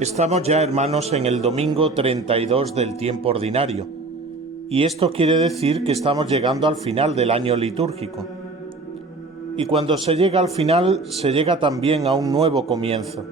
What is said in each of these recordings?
Estamos ya, hermanos, en el domingo 32 del tiempo ordinario, y esto quiere decir que estamos llegando al final del año litúrgico. Y cuando se llega al final, se llega también a un nuevo comienzo.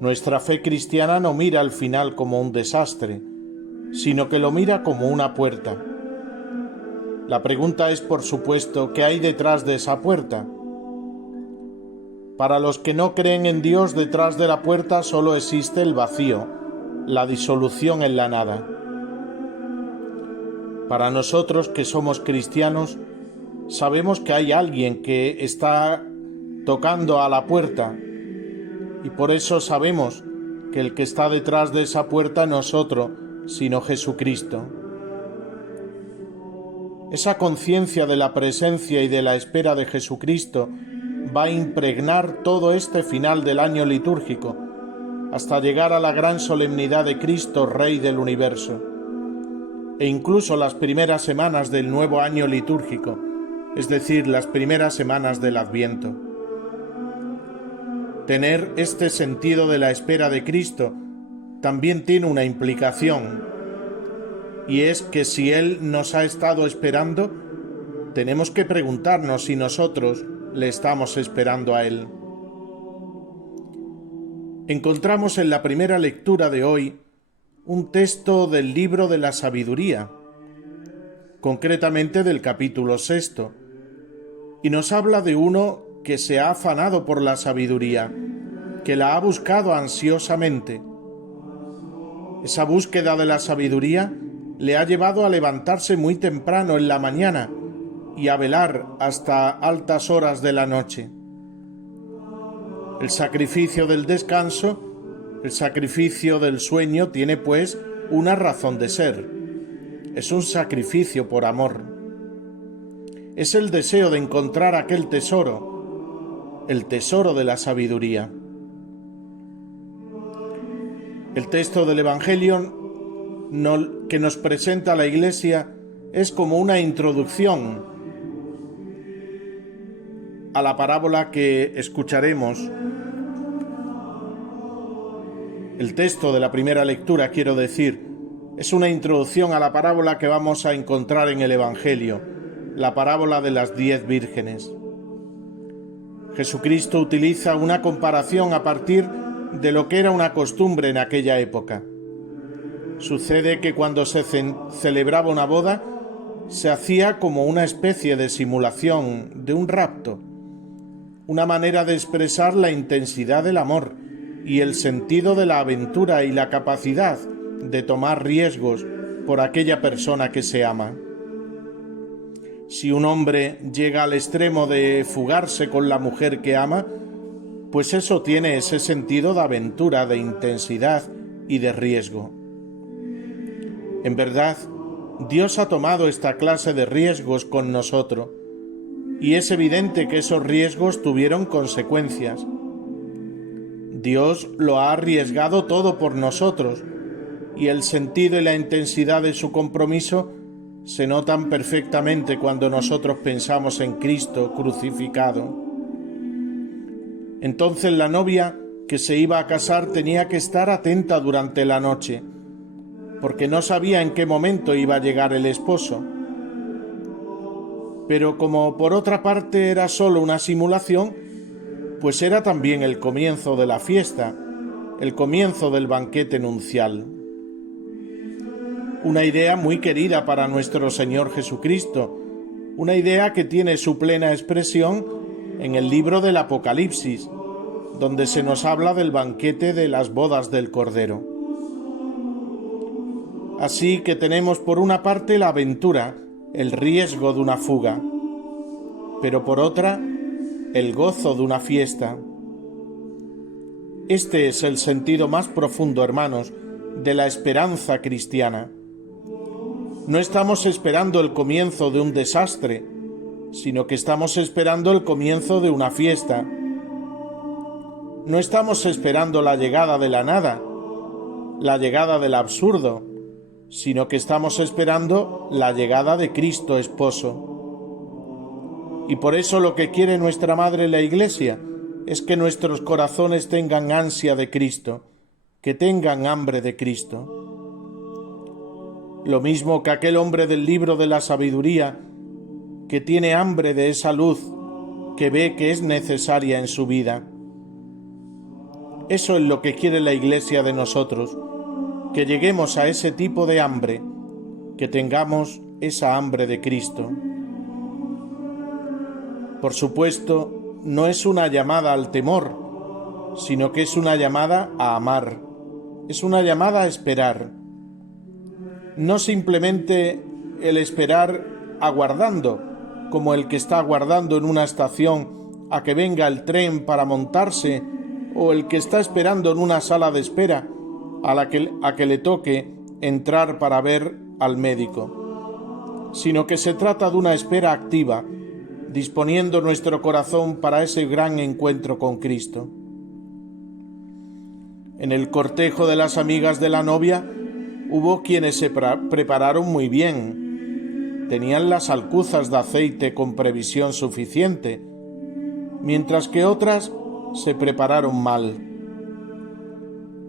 Nuestra fe cristiana no mira al final como un desastre, sino que lo mira como una puerta. La pregunta es, por supuesto, ¿qué hay detrás de esa puerta? Para los que no creen en Dios, detrás de la puerta solo existe el vacío, la disolución en la nada. Para nosotros que somos cristianos, sabemos que hay alguien que está tocando a la puerta, y por eso sabemos que el que está detrás de esa puerta no es otro, sino Jesucristo. Esa conciencia de la presencia y de la espera de Jesucristo va a impregnar todo este final del año litúrgico, hasta llegar a la gran solemnidad de Cristo, Rey del universo, e incluso las primeras semanas del nuevo año litúrgico, es decir, las primeras semanas del Adviento. Tener este sentido de la espera de Cristo también tiene una implicación, y es que si Él nos ha estado esperando, tenemos que preguntarnos si nosotros le estamos esperando a Él. Encontramos en la primera lectura de hoy un texto del libro de la sabiduría, concretamente del capítulo 6, y nos habla de uno que se ha afanado por la sabiduría, que la ha buscado ansiosamente. Esa búsqueda de la sabiduría le ha llevado a levantarse muy temprano en la mañana y a velar hasta altas horas de la noche. El sacrificio del descanso, el sacrificio del sueño tiene pues una razón de ser. Es un sacrificio por amor. Es el deseo de encontrar aquel tesoro, el tesoro de la sabiduría. El texto del Evangelio que nos presenta la Iglesia es como una introducción a la parábola que escucharemos. El texto de la primera lectura, quiero decir, es una introducción a la parábola que vamos a encontrar en el Evangelio, la parábola de las 10 vírgenes. Jesucristo utiliza una comparación a partir de lo que era una costumbre en aquella época. Sucede que cuando se celebraba una boda, se hacía como una especie de simulación de un rapto, una manera de expresar la intensidad del amor y el sentido de la aventura y la capacidad de tomar riesgos por aquella persona que se ama. Si un hombre llega al extremo de fugarse con la mujer que ama, pues eso tiene ese sentido de aventura, de intensidad y de riesgo. En verdad, Dios ha tomado esta clase de riesgos con nosotros, y es evidente que esos riesgos tuvieron consecuencias. Dios lo ha arriesgado todo por nosotros, y el sentido y la intensidad de su compromiso se notan perfectamente cuando nosotros pensamos en Cristo crucificado. Entonces la novia que se iba a casar tenía que estar atenta durante la noche, porque no sabía en qué momento iba a llegar el esposo. Pero como por otra parte era solo una simulación, pues era también el comienzo de la fiesta, el comienzo del banquete nupcial. Una idea muy querida para nuestro Señor Jesucristo, una idea que tiene su plena expresión en el libro del Apocalipsis, donde se nos habla del banquete de las bodas del Cordero. Así que tenemos por una parte la aventura, el riesgo de una fuga, pero por otra, el gozo de una fiesta. Este es el sentido más profundo, hermanos, de la esperanza cristiana. No estamos esperando el comienzo de un desastre, sino que estamos esperando el comienzo de una fiesta. No estamos esperando la llegada de la nada, la llegada del absurdo, sino que estamos esperando la llegada de Cristo esposo. Y por eso lo que quiere nuestra Madre la Iglesia es que nuestros corazones tengan ansia de Cristo, que tengan hambre de Cristo. Lo mismo que aquel hombre del libro de la sabiduría, que tiene hambre de esa luz que ve que es necesaria en su vida. Eso es lo que quiere la Iglesia de nosotros, que lleguemos a ese tipo de hambre, que tengamos esa hambre de Cristo. Por supuesto, no es una llamada al temor, sino que es una llamada a amar, es una llamada a esperar. No simplemente el esperar aguardando, como el que está aguardando en una estación a que venga el tren para montarse, o el que está esperando en una sala de espera a que le toque entrar para ver al médico, sino que se trata de una espera activa, disponiendo nuestro corazón para ese gran encuentro con Cristo. En el cortejo de las amigas de la novia hubo quienes se prepararon muy bien, tenían las alcuzas de aceite con previsión suficiente, mientras que otras se prepararon mal.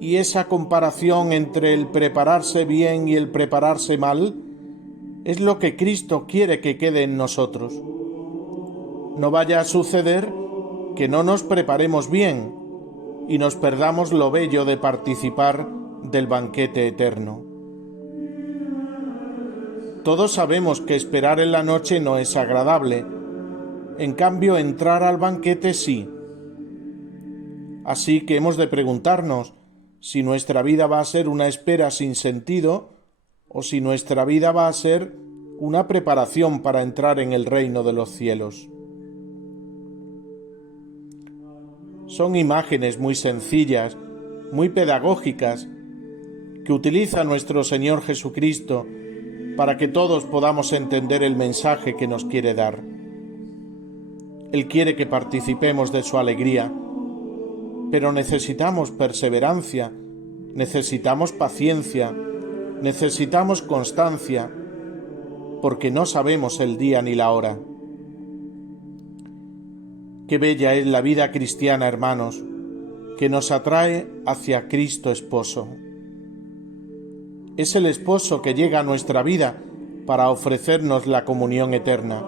Y esa comparación entre el prepararse bien y el prepararse mal es lo que Cristo quiere que quede en nosotros. No vaya a suceder que no nos preparemos bien y nos perdamos lo bello de participar del banquete eterno. Todos sabemos que esperar en la noche no es agradable, en cambio entrar al banquete sí. Así que hemos de preguntarnos si nuestra vida va a ser una espera sin sentido o si nuestra vida va a ser una preparación para entrar en el reino de los cielos. Son imágenes muy sencillas, muy pedagógicas, que utiliza nuestro Señor Jesucristo para que todos podamos entender el mensaje que nos quiere dar. Él quiere que participemos de su alegría, pero necesitamos perseverancia, necesitamos paciencia, necesitamos constancia, porque no sabemos el día ni la hora. Qué bella es la vida cristiana, hermanos, que nos atrae hacia Cristo Esposo. Es el Esposo que llega a nuestra vida para ofrecernos la comunión eterna,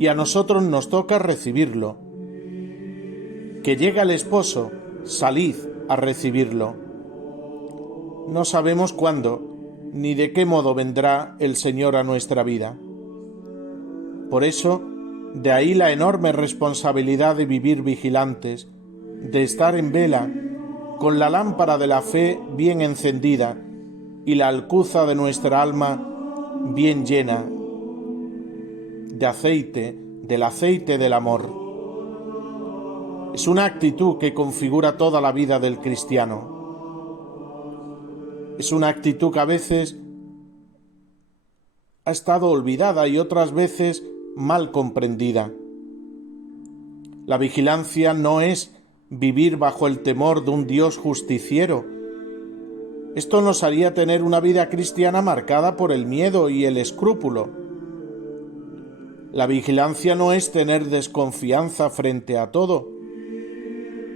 y a nosotros nos toca recibirlo. Que llega el Esposo, salid a recibirlo. No sabemos cuándo ni de qué modo vendrá el Señor a nuestra vida. Por eso, de ahí la enorme responsabilidad de vivir vigilantes, de estar en vela, con la lámpara de la fe bien encendida y la alcuza de nuestra alma bien llena de aceite, del aceite del amor. Es una actitud que configura toda la vida del cristiano. Es una actitud que a veces ha estado olvidada y otras veces mal comprendida. La vigilancia no es vivir bajo el temor de un Dios justiciero. Esto nos haría tener una vida cristiana marcada por el miedo y el escrúpulo. La vigilancia no es tener desconfianza frente a todo,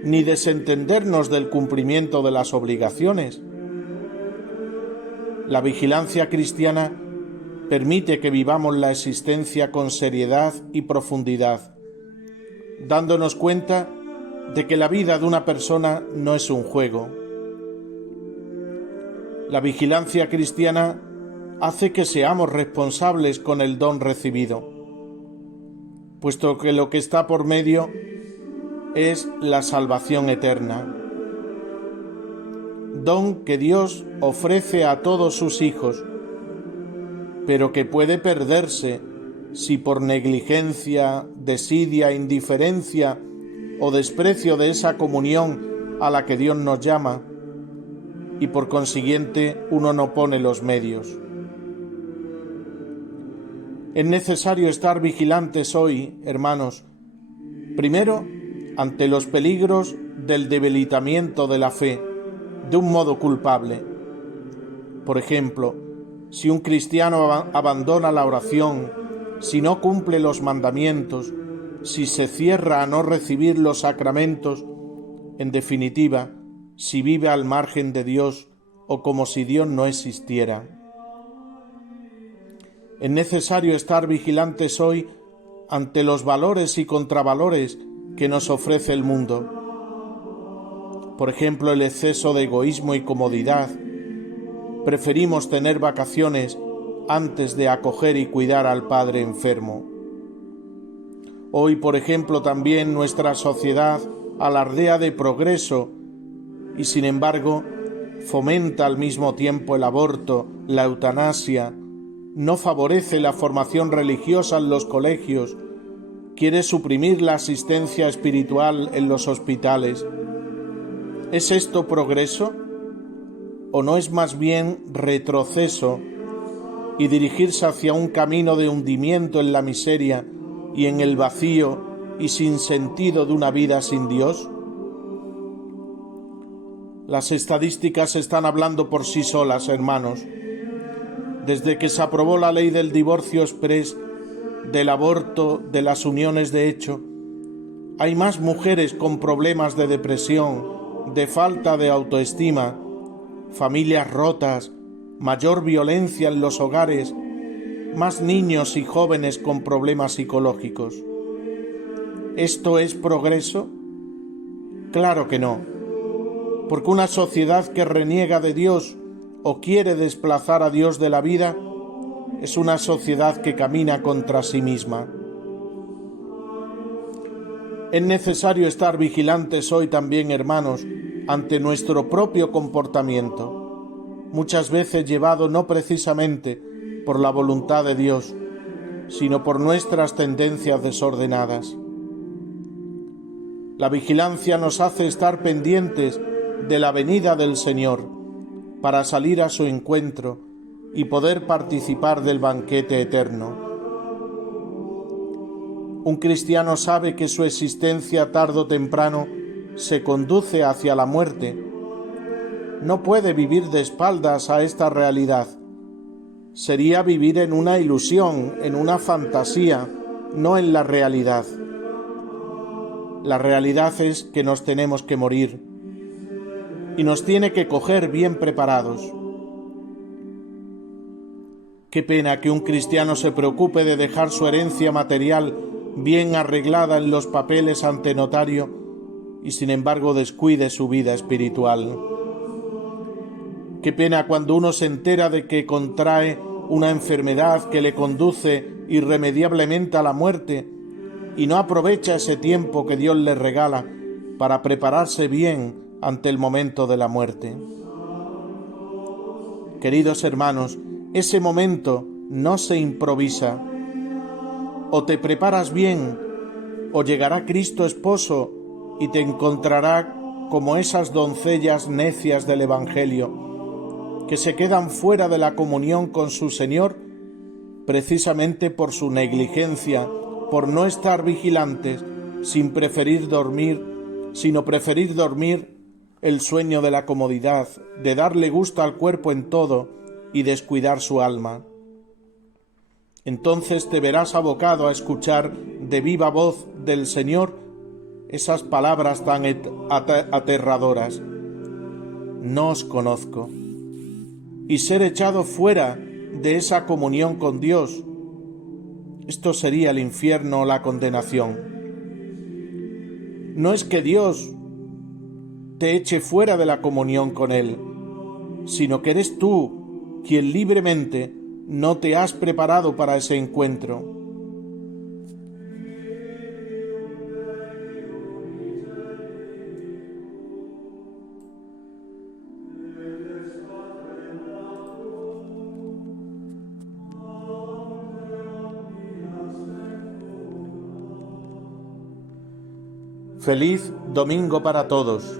ni desentendernos del cumplimiento de las obligaciones. La vigilancia cristiana permite que vivamos la existencia con seriedad y profundidad, dándonos cuenta de que la vida de una persona no es un juego. La vigilancia cristiana hace que seamos responsables con el don recibido, puesto que lo que está por medio es la salvación eterna, don que Dios ofrece a todos sus hijos, pero que puede perderse si por negligencia, desidia, indiferencia o desprecio de esa comunión a la que Dios nos llama, y por consiguiente uno no pone los medios. Es necesario estar vigilantes hoy, hermanos, primero ante los peligros del debilitamiento de la fe, de un modo culpable. Por ejemplo, si un cristiano abandona la oración, si no cumple los mandamientos, si se cierra a no recibir los sacramentos, en definitiva, si vive al margen de Dios o como si Dios no existiera. Es necesario estar vigilantes hoy ante los valores y contravalores que nos ofrece el mundo. Por ejemplo, el exceso de egoísmo y comodidad. Preferimos tener vacaciones antes de acoger y cuidar al padre enfermo. Hoy, por ejemplo, también nuestra sociedad alardea de progreso y, sin embargo, fomenta al mismo tiempo el aborto, la eutanasia, no favorece la formación religiosa en los colegios, quiere suprimir la asistencia espiritual en los hospitales. ¿Es esto progreso? ¿O no es más bien retroceso y dirigirse hacia un camino de hundimiento en la miseria y en el vacío y sin sentido de una vida sin Dios? Las estadísticas están hablando por sí solas, hermanos. Desde que se aprobó la ley del divorcio exprés, del aborto, de las uniones de hecho, hay más mujeres con problemas de depresión, de falta de autoestima, familias rotas, mayor violencia en los hogares, más niños y jóvenes con problemas psicológicos. ¿Esto es progreso? Claro que no, porque una sociedad que reniega de Dios o quiere desplazar a Dios de la vida es una sociedad que camina contra sí misma. Es necesario estar vigilantes hoy también, hermanos, ante nuestro propio comportamiento, muchas veces llevado no precisamente por la voluntad de Dios, sino por nuestras tendencias desordenadas. La vigilancia nos hace estar pendientes de la venida del Señor, para salir a su encuentro y poder participar del banquete eterno. Un cristiano sabe que su existencia tarde o temprano se conduce hacia la muerte. No puede vivir de espaldas a esta realidad. Sería vivir en una ilusión, en una fantasía, no en la realidad. La realidad es que nos tenemos que morir y nos tiene que coger bien preparados. Qué pena que un cristiano se preocupe de dejar su herencia material bien arreglada en los papeles ante notario y sin embargo descuide su vida espiritual. Qué pena cuando uno se entera de que contrae una enfermedad que le conduce irremediablemente a la muerte y no aprovecha ese tiempo que Dios le regala para prepararse bien ante el momento de la muerte. Queridos hermanos, ese momento no se improvisa. O te preparas bien, o llegará Cristo esposo y te encontrará como esas doncellas necias del Evangelio, que se quedan fuera de la comunión con su Señor precisamente por su negligencia, por no estar vigilantes, sino preferir dormir el sueño de la comodidad, de darle gusto al cuerpo en todo y descuidar su alma. Entonces te verás abocado a escuchar de viva voz del Señor esas palabras tan aterradoras: no os conozco, y ser echado fuera de esa comunión con Dios. Esto sería el infierno o la condenación. No es que Dios te eche fuera de la comunión con Él, sino que eres tú quien libremente no te has preparado para ese encuentro. Feliz domingo para todos.